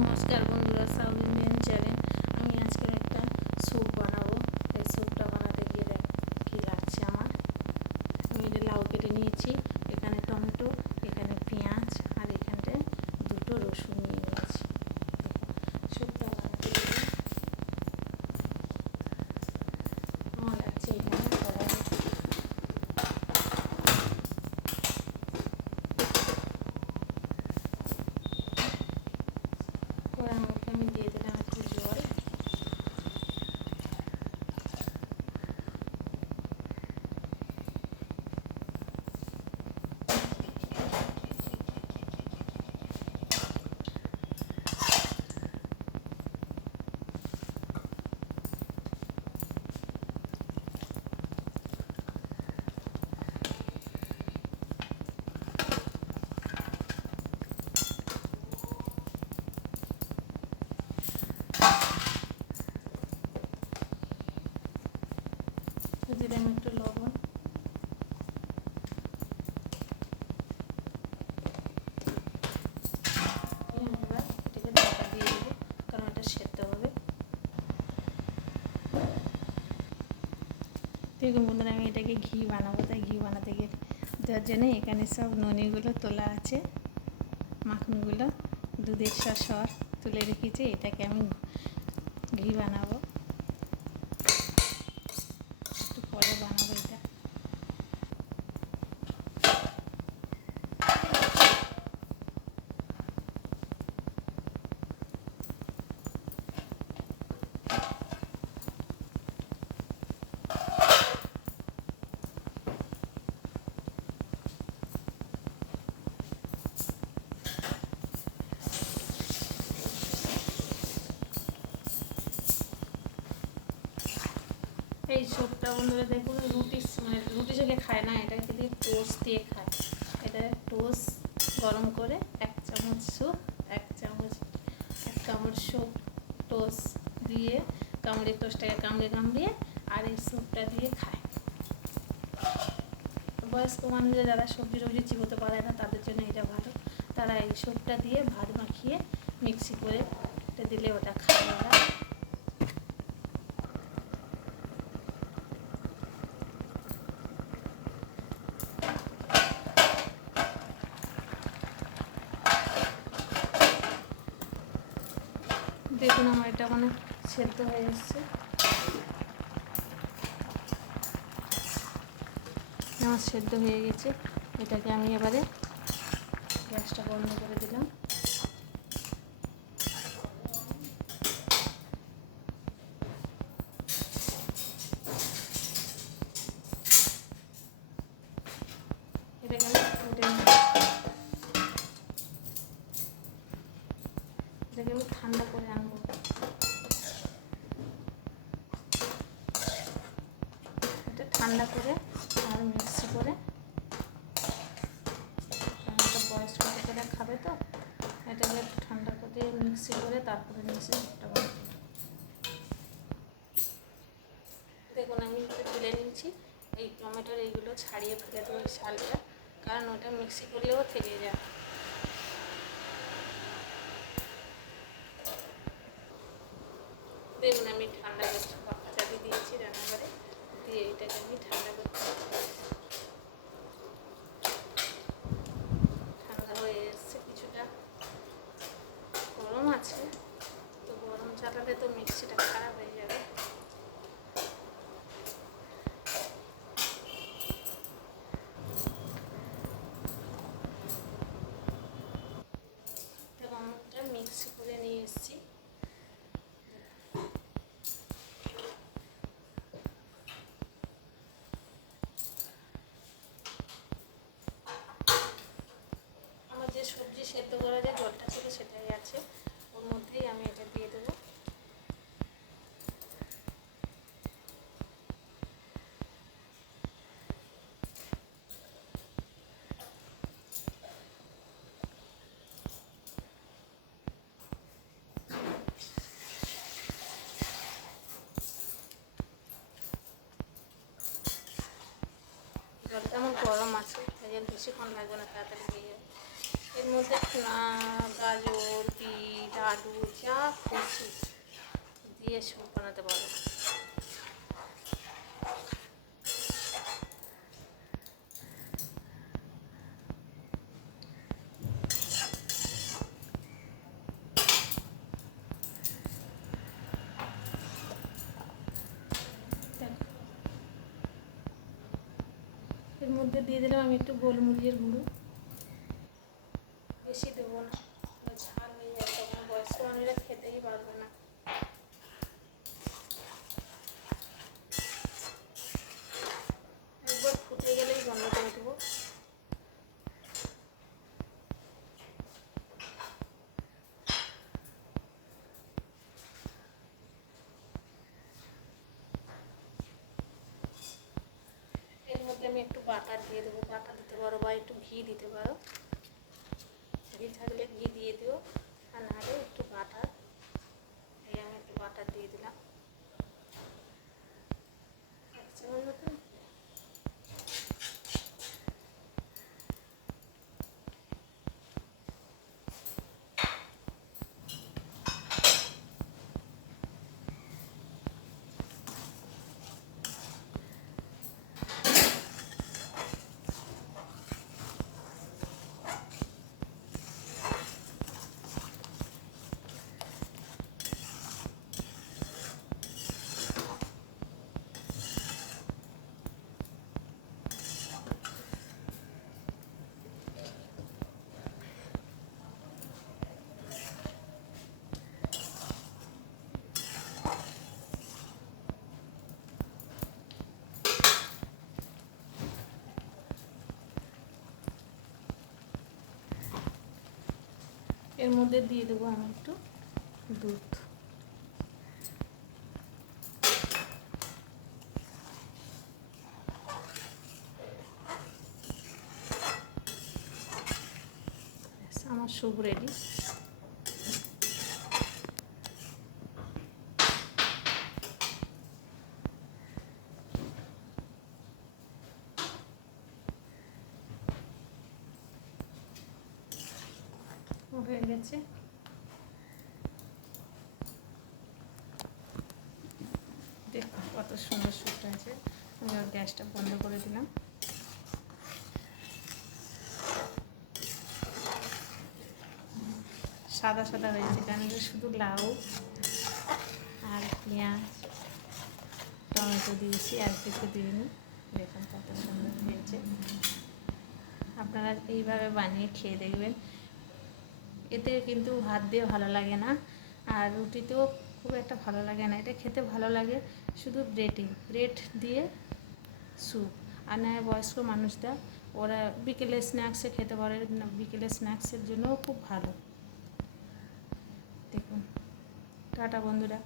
নমস্কার বন্ধুরা, south Indian channel. আমি আজকে একটা স্যুপ বানাবো। এই স্যুপটা বানাতে গিয়ে দেখ কী লাগছে আমার। আমি এটা লাউ কেটে নিয়েছি, এখানে টমেটো, এখানে পেঁয়াজ, আর এখানটায় দুটো রসুন নিয়ে নিয়েছি। স্যুপটা বানাতে গিয়ে আমার লাগছে এখানে কড়াই মধ্যে আমি দিয়ে দিলাম একটু জল। দিলাম একটু লবণ, এবার এটাকে ঢাকা দিয়ে দেবো, কারণ এটা সেদ্ধ হবে। দেখুন বন্ধুরা, আমি এটাকে ঘি বানাবো, তাই ঘি বানাতে গিয়ে দেওয়ার জন্য এখানে সব ননিগুলো তোলা আছে, মাখনগুলো দুধের সর তুলে রেখেছি। এটাকে আমি ঘি বানাবো, একটু পরে বানাবো এটা। এই স্যুপটা বন্ধুরা দেখুন, রুটি সঙ্গে খায় না, এটা কিন্তু টোস্ট দিয়ে খায়। এটা টোস্ট গরম করে এক চামচ স্যুপ, এক কামড় স্যুপ টোস্ট দিয়ে টোস্টটাকে কামড়িয়ে আর এই স্যুপটা দিয়ে খায়। বয়স্ক মানুষরা যারা সবজি চিবোতে পারে না, তাদের জন্য এটা ভালো। তারা এই স্যুপটা দিয়ে ভাত মাখিয়ে মিক্সি করে এটা দিলে ওটা খায় ওরা। দেখুন আমার এটা মানে সেদ্ধ হয়ে এসছে। আমার সেদ্ধ হয়ে গেছে, এটাকে আমি এবারে গ্যাসটা বন্ধ করে দিলাম। এটাকে আমি ঠান্ডা করে আনবো। এটা ঠান্ডা করে আর মিক্সি করে, বয়স্ক লোকেরা খাবে তো, এটাকে একটু ঠান্ডা করে মিক্সি করে তারপরে মিক্সিটা বানাবো। দেখুন আমি তুলে নিচ্ছি। এই টমেটোর এইগুলো ছাড়িয়ে ফেলে দেবো, এই শালটা, কারণ ওটা মিক্সি করলেও থেকে যায়। দেখুন আমি ঠান্ডা করছি, পাখা চালিয়ে দিয়েছি রান্নাঘরে, দিয়ে এটাকে আমি ঠান্ডা করছি। ঠান্ডা হয়ে এসছে, কিছুটা গরম আছে, তো গরম চালালে তো মিক্সিটা খারাপ হয়ে যাবে। আমটা মিক্সি করে নিয়ে এসেছি। আমার যে সবজি সেদ্ধ করা যে জলটা ছিল সেটাই আছে, ওর মধ্যেই আমি এটা দিয়ে দেবো। জলটা আমার গরম আছে, তাই জন্য বেশিক্ষণ লাগবে না, তাড়াতাড়ি হয়ে যাবে। এর মধ্যে গাজর, বিট, আলু যা খুশি দিয়ে স্যুপ বানাতে পারো। এর মধ্যে দিয়ে দিলাম আমি একটু গোলমরিচের গুঁড়ো, বেশি দেবো না, ঝাল হয়ে যাবে, তখন বয়স্ক মানুষরা খেতেই পারবে না। একবার ফুটে গেলেই বন্ধ করে দেবো। এর মধ্যে আমি একটু বাটার দিয়ে দেবো, বাটার দিতে পারো বা একটু ঘি দিতে পারো, ঘি থাকলে ঘি দিয়ে দিও, আর নাহলে একটু বাটার। এই আমি একটু বাটার দিয়ে দিলাম, এক চামচ মতন। এর মধ্যে দিয়ে দেবো আমি একটু দুধ। আমার স্যুপ রেডি। হয়ে গেছে। দেখো কত সুন্দর স্যুপটা আছে। আমি গ্যাসটা বন্ধ করে দিলাম। সাদা সাদা হয়েছে কারণ শুধু লাউ আর পেঁয়াজ টমেটো দিয়েছি, আর কিছু দিইনি। দেখুন কত সুন্দর হয়েছে। আপনারা এইভাবে বানিয়ে খেয়ে দেখবেন। এতে কিন্তু ভাত দিয়ে ভালো লাগে না, আর রুটিতেও খুব একটা ভালো লাগে না। এটা খেতে ভালো লাগে শুধু ব্রেড দিয়ে স্যুপ। আর না বয়স্ক মানুষরা ওরা বিকেলে স্ন্যাক্সে খেতে পারে, বিকেলে স্ন্যাক্সের জন্যও খুব ভালো। দেখুন, টাটা বন্ধুরা।